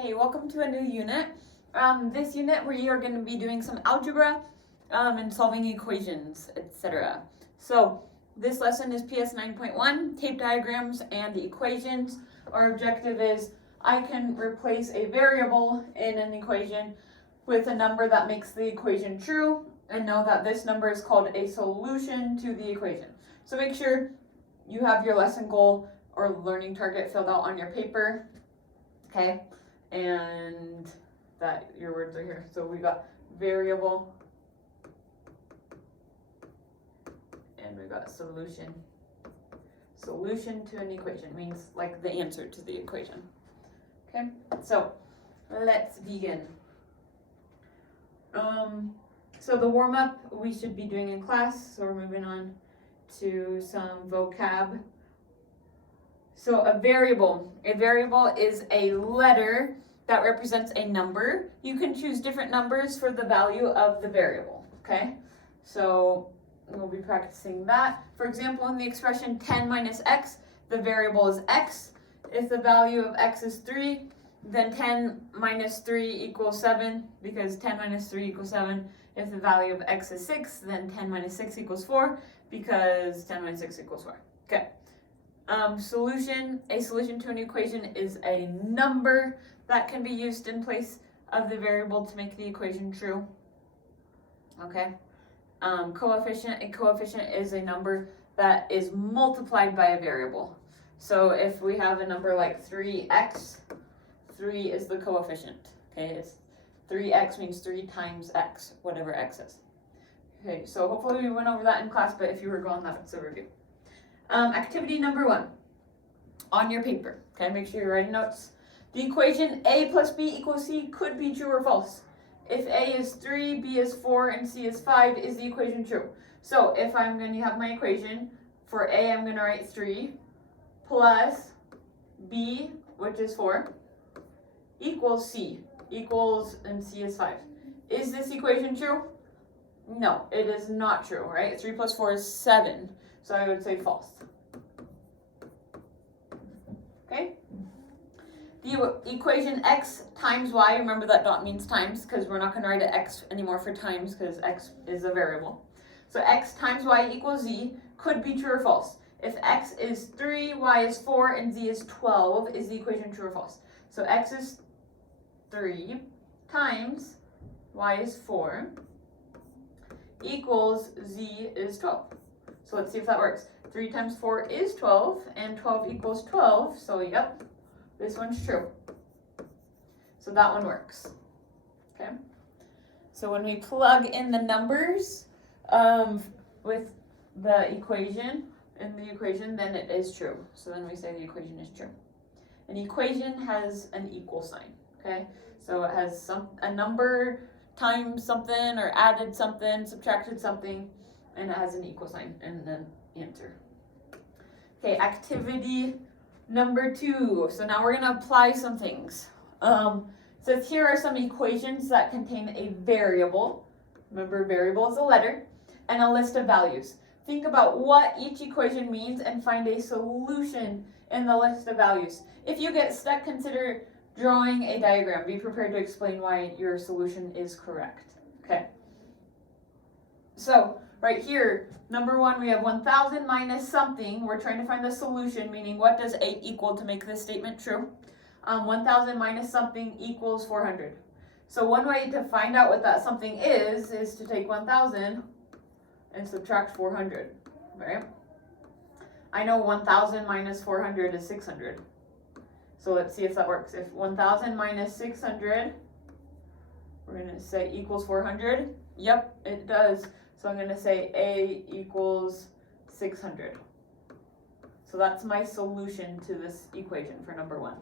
Okay, welcome to a new unit. This unit we are going to be doing some algebra and solving equations, etc. So this lesson is PS 9.1, tape diagrams and equations. Our objective is I can replace a variable in an equation with a number that makes the equation true and know that this number is called a solution to the equation. So make sure you have your lesson goal or learning target filled out on your paper, okay? And that your words are here. So we got variable and we got solution. Solution to an equation means like the answer to the equation. Okay, so let's begin. So the warm-up we should be doing in class, so we're moving on to some vocab. So a variable is a letter that represents a number. You can choose different numbers for the value of the variable, okay? So we'll be practicing that. For example, in the expression 10 minus x, the variable is x. If the value of x is 3, then 10 minus 3 equals 7, because 10 minus 3 equals 7. If the value of x is 6, then 10 minus 6 equals 4, because 10 minus 6 equals 4. Okay. A solution to an equation is a number that can be used in place of the variable to make the equation true. Okay. A coefficient is a number that is multiplied by a variable. So if we have a number like 3x, 3 is the coefficient. Okay, it's 3x means 3 times x, whatever x is. Okay, so hopefully we went over that in class, but if you were gone, that's a review. Activity number 1 on your paper. Okay, make sure you're writing notes. The equation a plus b equals c could be true or false. If a is 3, b is 4, and c is 5, is the equation true? So if I'm going to have my equation, for a I'm going to write 3 plus b, which is 4, equals c, and c is 5. Is this equation true? No, it is not true, right? 3 plus 4 is 7. So I would say false. Okay? The equation x times y, remember that dot means times because we're not going to write an x anymore for times because x is a variable. So x times y equals z could be true or false. If x is 3, y is 4, and z is 12, is the equation true or false? So x is 3 times y is 4 equals z is 12. So let's see if that works. 3 times 4 is 12, and 12 equals 12, so yep, this one's true. So that one works. Okay. So when we plug in the numbers with the equation, then it is true. So then we say the equation is true. An equation has an equal sign, okay? So it has a number times something or added something, subtracted something, and it has an equal sign and then answer. Okay, activity number 2. So now we're going to apply some things. So here are some equations that contain a variable. Remember, variable is a letter, and a list of values. Think about what each equation means and find a solution in the list of values. If you get stuck, consider drawing a diagram. Be prepared to explain why your solution is correct. Okay. So right here, number 1, we have 1,000 minus something. We're trying to find the solution, meaning what does 8 equal to make this statement true? 1,000 minus something equals 400. So one way to find out what that something is to take 1,000 and subtract 400, right? I know 1,000 minus 400 is 600. So let's see if that works. If 1,000 minus 600, we're going to say equals 400. Yep, it does. So I'm going to say A equals 600. So that's my solution to this equation for number 1.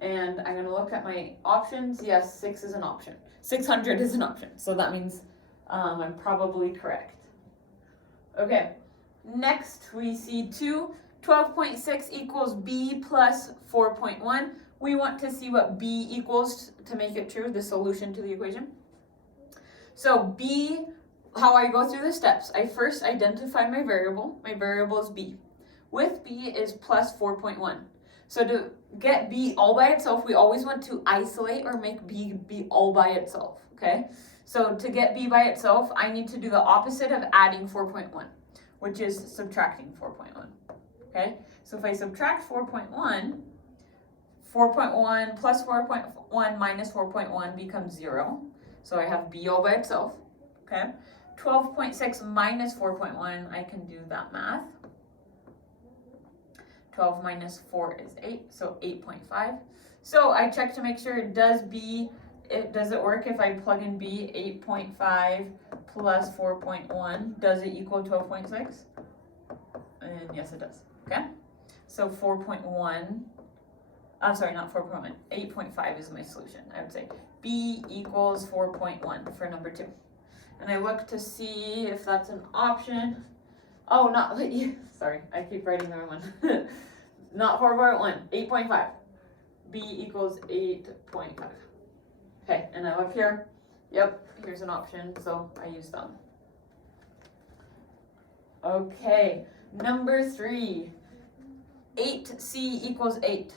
And I'm going to look at my options. Yes, 6 is an option. 600 is an option. So that means I'm probably correct. Okay, next we see 2. 12.6 equals b plus 4.1. We want to see what b equals to make it true, the solution to the equation. So b, how I go through the steps, I first identify my variable. My variable is b. With b is plus 4.1. So to get b all by itself, we always want to isolate or make b be all by itself, okay? So to get b by itself, I need to do the opposite of adding 4.1, which is subtracting 4.1, okay? So if I subtract 4.1, 4.1 plus 4.1 minus 4.1 becomes 0. So I have b all by itself, okay? 12.6 minus 4.1, I can do that math. 12 minus 4 is 8, so 8.5. So I check to make sure does it work if I plug in b, 8.5 plus 4.1, does it equal 12.6? And yes it does, okay? So 4.1, I'm sorry, not 4.1, 8.5 is my solution. I would say b equals 4.1 for number 2. And I look to see if that's an option. Oh, not, sorry, I keep writing the wrong one. Not 4.1, 8.5. B equals 8.5. Okay, and I look here. Yep, here's an option, so I use them. Okay, number 3. 8c equals 8.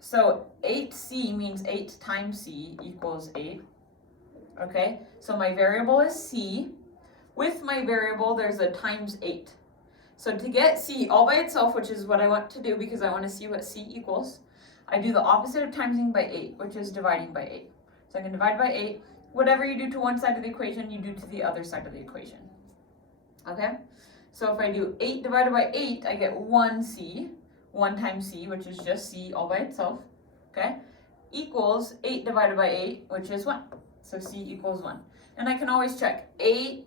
So 8c means 8 times c equals 8. Okay, so my variable is c. With my variable, there's a times 8. So to get c all by itself, which is what I want to do because I want to see what c equals, I do the opposite of timesing by 8, which is dividing by 8. So I can divide by 8. Whatever you do to one side of the equation, you do to the other side of the equation. Okay? So if I do 8 divided by 8, I get 1c, 1 times c, which is just c all by itself, okay, equals 8 divided by 8, which is 1. So c equals 1. And I can always check 8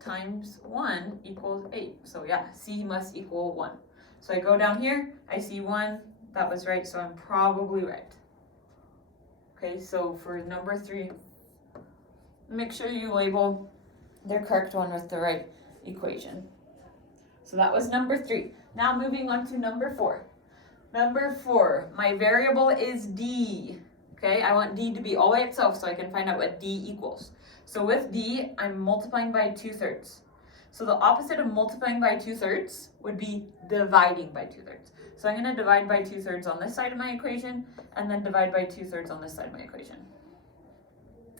times 1 equals 8. So yeah, c must equal 1. So I go down here, I see 1, that was right, so I'm probably right. Okay, so for number 3, make sure you label the correct one with the right equation. So that was number 3. Now moving on to number 4. Number 4, my variable is d. Okay, I want d to be all by itself so I can find out what d equals. So with d, I'm multiplying by 2/3. So the opposite of multiplying by 2/3 would be dividing by 2/3. So I'm going to divide by 2/3 on this side of my equation, and then divide by 2/3 on this side of my equation.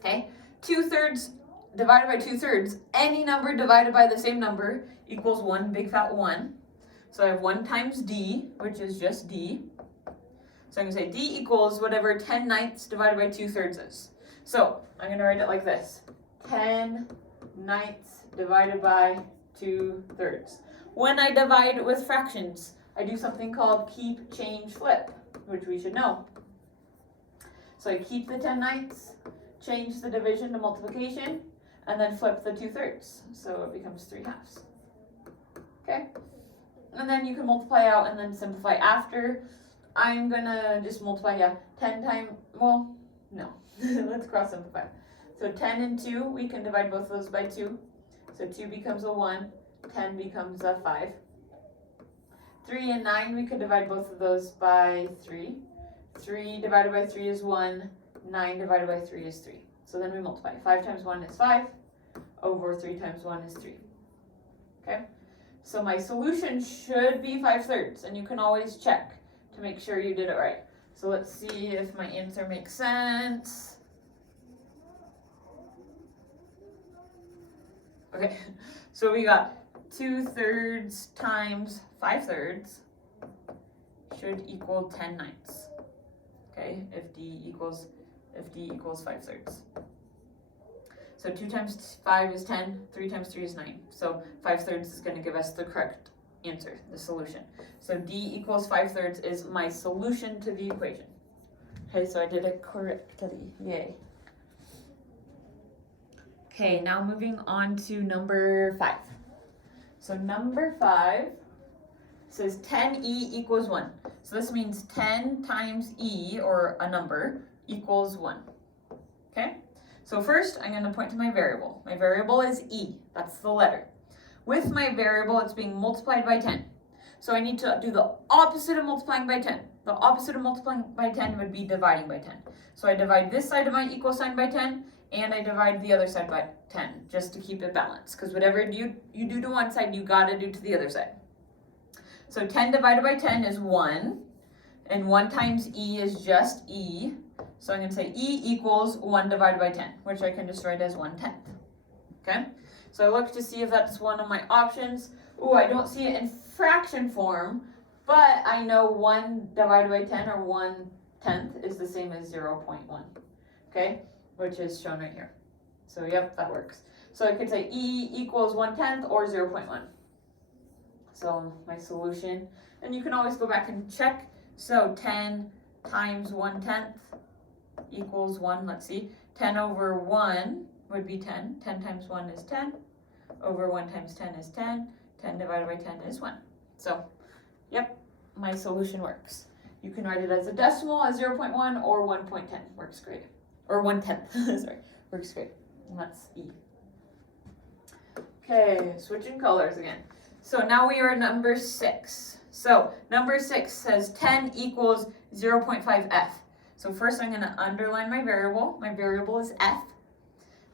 Okay, 2/3 divided by 2/3, any number divided by the same number equals 1 big fat 1. So I have 1 times d, which is just d. So I'm going to say d equals whatever 10/9 divided by 2/3 is. So I'm going to write it like this. 10/9 divided by 2/3. When I divide with fractions, I do something called keep, change, flip, which we should know. So I keep the 10/9, change the division to multiplication, and then flip the 2/3. So it becomes 3/2. Okay? And then you can multiply out and then simplify after. I'm gonna just multiply, 10 times, well, no, let's cross simplify. So 10 and 2, we can divide both of those by 2. So 2 becomes a 1, 10 becomes a 5. 3 and 9, we could divide both of those by 3. 3 divided by 3 is 1, 9 divided by 3 is 3. So then we multiply. 5 times 1 is 5, over 3 times 1 is 3. Okay? So my solution should be 5/3, and you can always check to make sure you did it right. So let's see if my answer makes sense. Okay, so we got 2/3 times 5/3 should equal 10/9. Okay, if d equals 5/3. So 2 times 5 is 10, 3 times 3 is 9. So 5/3 is going to give us the correct answer, the solution. So d equals 5/3 is my solution to the equation. Okay, so I did it correctly. Yay. Okay, now moving on to number 5. So number 5 says 10e equals 1. So this means 10 times e, or a number, equals 1. Okay? So first, I'm going to point to my variable. My variable is e. That's the letter. With my variable, it's being multiplied by 10. So I need to do the opposite of multiplying by 10. The opposite of multiplying by 10 would be dividing by 10. So I divide this side of my equal sign by 10, and I divide the other side by 10, just to keep it balanced. Because whatever you do to one side, you got to do to the other side. So 10 divided by 10 is 1. And 1 times e is just e. So I'm going to say e equals 1 divided by 10, which I can just write as 1/10. Okay? So I look to see if that's one of my options. Ooh, I don't see it in fraction form, but I know 1 divided by 10 or 1/10 is the same as 0.1. Okay? Which is shown right here. So yep, that works. So I could say e equals 1/10 or 0.1. So my solution, and you can always go back and check. So 10 times 1/10 equals 1, let's see. 10 over 1 would be 10. 10 times 1 is 10. Over 1 times 10 is 10. 10 divided by 10 is 1. So, yep, my solution works. You can write it as a decimal, as 0.1 or 1.10. Works great. Or 1/10, sorry. Works great. And that's E. Okay, switching colors again. So now we are at number 6. So number 6 says 10 equals 0.5f. So first I'm going to underline my variable. My variable is f.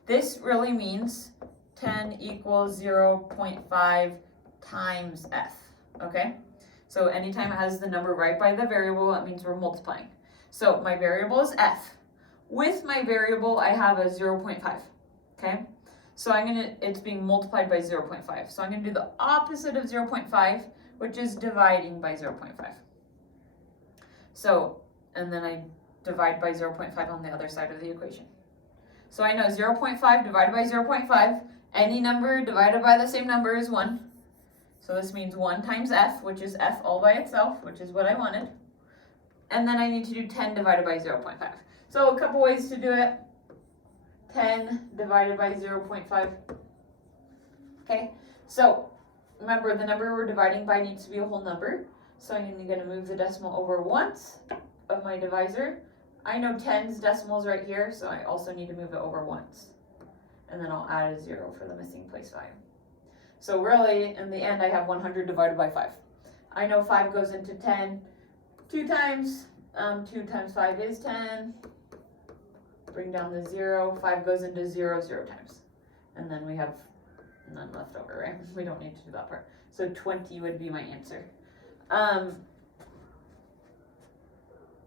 This really means 10 equals 0.5 times f. Okay? So anytime it has the number right by the variable, that means we're multiplying. So my variable is f. With my variable, I have a 0.5. Okay? So it's being multiplied by 0.5. So I'm going to do the opposite of 0.5, which is dividing by 0.5. So, and then I divide by 0.5 on the other side of the equation. So I know 0.5 divided by 0.5, any number divided by the same number is 1. So this means 1 times f, which is f all by itself, which is what I wanted. And then I need to do 10 divided by 0.5. So a couple ways to do it. 10 divided by 0.5. Okay, so remember the number we're dividing by needs to be a whole number. So I'm going to move the decimal over once of my divisor. I know 10's decimals right here, so I also need to move it over once. And then I'll add a 0 for the missing place value. So really, in the end, I have 100 divided by 5. I know 5 goes into 10 2 times. 2 times 5 is 10. Bring down the 0. 5 goes into 0 times. And then we have none left over, right? We don't need to do that part. So 20 would be my answer.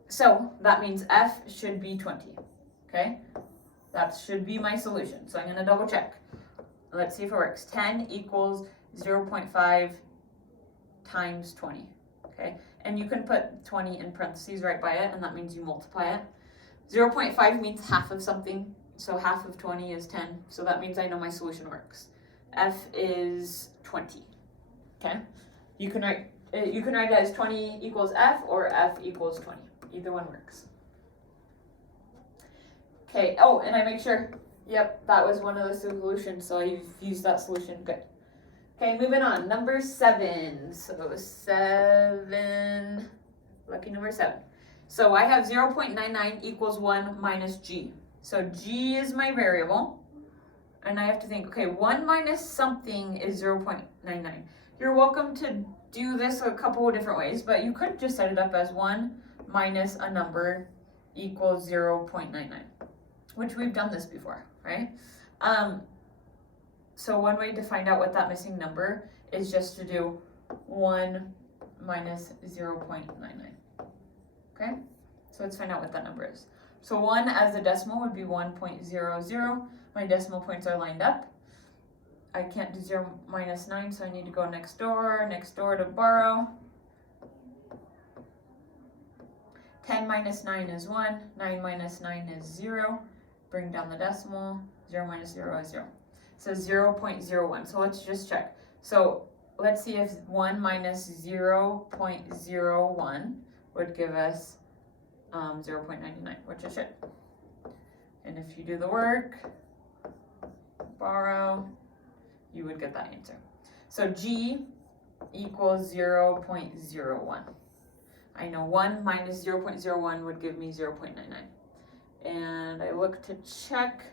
So that means f should be 20. Okay? That should be my solution. So I'm going to double check. Let's see if it works. 10 equals 0.5 times 20. Okay? And you can put 20 in parentheses right by it, and that means you multiply it. 0.5 means half of something, so half of 20 is 10, so that means I know my solution works. F is 20. Okay? You can write it as 20 equals f or f equals 20. Either one works. Okay, oh, and I make sure, yep, that was one of the solutions, so I've used that solution. Good. Okay, moving on. Number 7. So 7, lucky number 7. So I have 0.99 equals 1 minus g. So g is my variable. And I have to think, okay, 1 minus something is 0.99. You're welcome to do this a couple of different ways, but you could just set it up as 1 minus a number equals 0.99, which we've done this before, right? So one way to find out what that missing number is just to do 1 minus 0.99. Okay, so let's find out what that number is. So 1 as a decimal would be 1.00. My decimal points are lined up. I can't do 0 minus 9, so I need to go next door to borrow. 10 minus 9 is 1. 9 minus 9 is 0. Bring down the decimal. 0 minus 0 is 0. So 0.01. So let's just check. So let's see if 1 minus 0.01 would give us 0.99, which it should. And if you do the work, borrow, you would get that answer. So G equals 0.01. I know 1 minus 0.01 would give me 0.99. And I look to check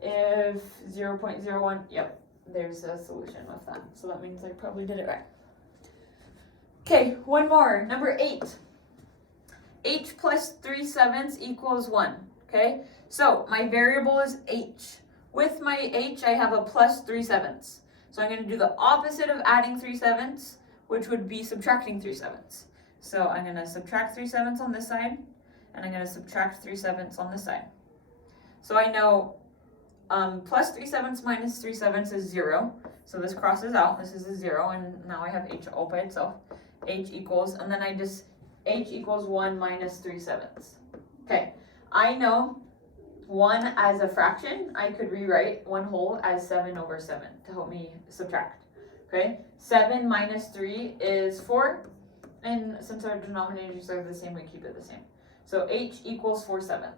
if 0.01, yep, there's a solution with that. So that means I probably did it right. Okay, one more, number 8. H plus 3/7 equals 1, okay? So my variable is H. With my H, I have a plus 3/7. So I'm going to do the opposite of adding 3/7, which would be subtracting 3/7. So I'm going to subtract 3/7 on this side, and I'm going to subtract 3/7 on this side. So I know plus 3/7 minus 3/7 is 0. So this crosses out. This is a 0, and now I have h all by itself. H equals, and then h equals 1 minus 3/7. Okay, I know 1 as a fraction. I could rewrite 1 whole as 7/7 to help me subtract. Okay, 7 minus 3 is 4. And since our denominators are the same, we keep it the same. So h equals 4/7.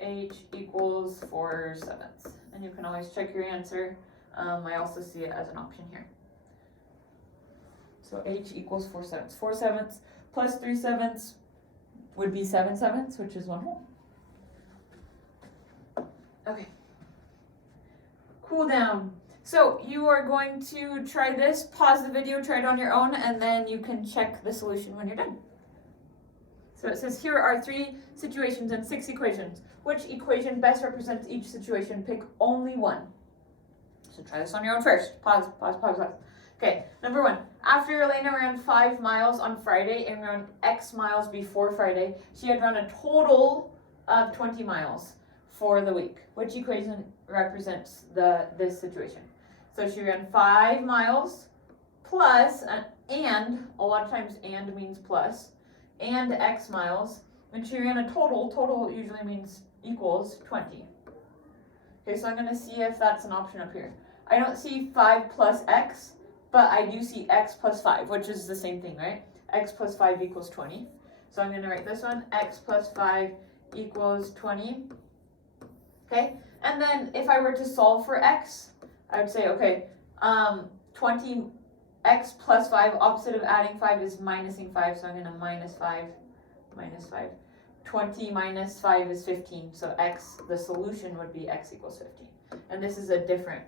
H equals 4/7. And you can always check your answer. I also see it as an option here. So h equals 4/7. 4/7 plus 3/7 would be 7/7, which is 1 whole. Okay. Cool down. So you are going to try this, pause the video, try it on your own, and then you can check the solution when you're done. So it says here are 3 situations and 6 equations. Which equation best represents each situation? Pick only one. So try this on your own first. Pause. Okay, number 1. After Elena ran 5 miles on Friday and ran X miles before Friday, she had run a total of 20 miles for the week. Which equation represents this situation? So she ran 5 miles plus, and a lot of times and means plus, and X miles, and she ran a total usually means equals 20. Okay, so I'm going to see if that's an option up here. I don't see 5 plus X, but I do see X plus 5, which is the same thing, right? X plus 5 equals 20. So I'm going to write this one, X plus 5 equals 20. Okay, and then if I were to solve for X, I would say, okay, 20 X plus 5, opposite of adding 5 is minusing 5, so I'm going to minus 5. 20 minus 5 is 15, so X, the solution would be X equals 15. And this is a different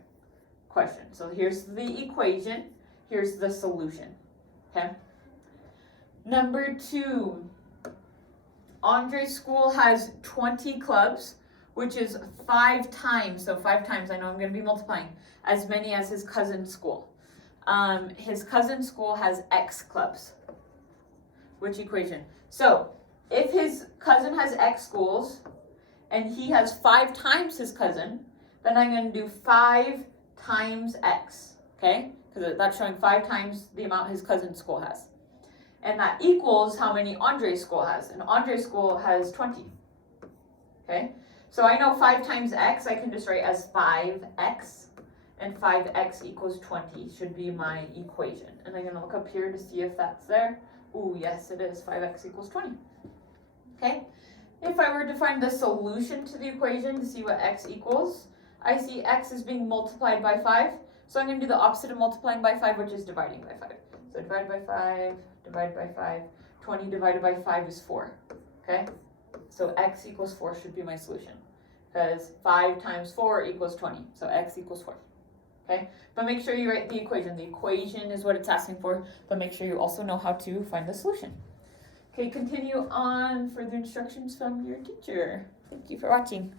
question. So here's the equation, here's the solution, okay? Number 2, Andre's school has 20 clubs, which is 5 times, so 5 times, I know I'm going to be multiplying, as many as his cousin's school. His cousin's school has X clubs. Which equation? So, if his cousin has X schools, and he has 5 times his cousin, then I'm going to do 5 times X, okay? Because that's showing 5 times the amount his cousin's school has. And that equals how many Andre's school has. And Andre's school has 20, okay? So I know 5 times X, I can just write as 5X, and 5X equals 20 should be my equation. And I'm going to look up here to see if that's there. Ooh, yes, it is. 5X equals 20. Okay? If I were to find the solution to the equation to see what X equals, I see X is being multiplied by 5. So I'm going to do the opposite of multiplying by 5, which is dividing by 5. So divide by 5, divide by 5. 20 divided by 5 is 4. Okay? So X equals 4 should be my solution. Because 5 times 4 equals 20. So X equals 4. Okay? But make sure you write the equation. The equation is what it's asking for, but make sure you also know how to find the solution. Okay, continue on further instructions from your teacher. Thank you for watching.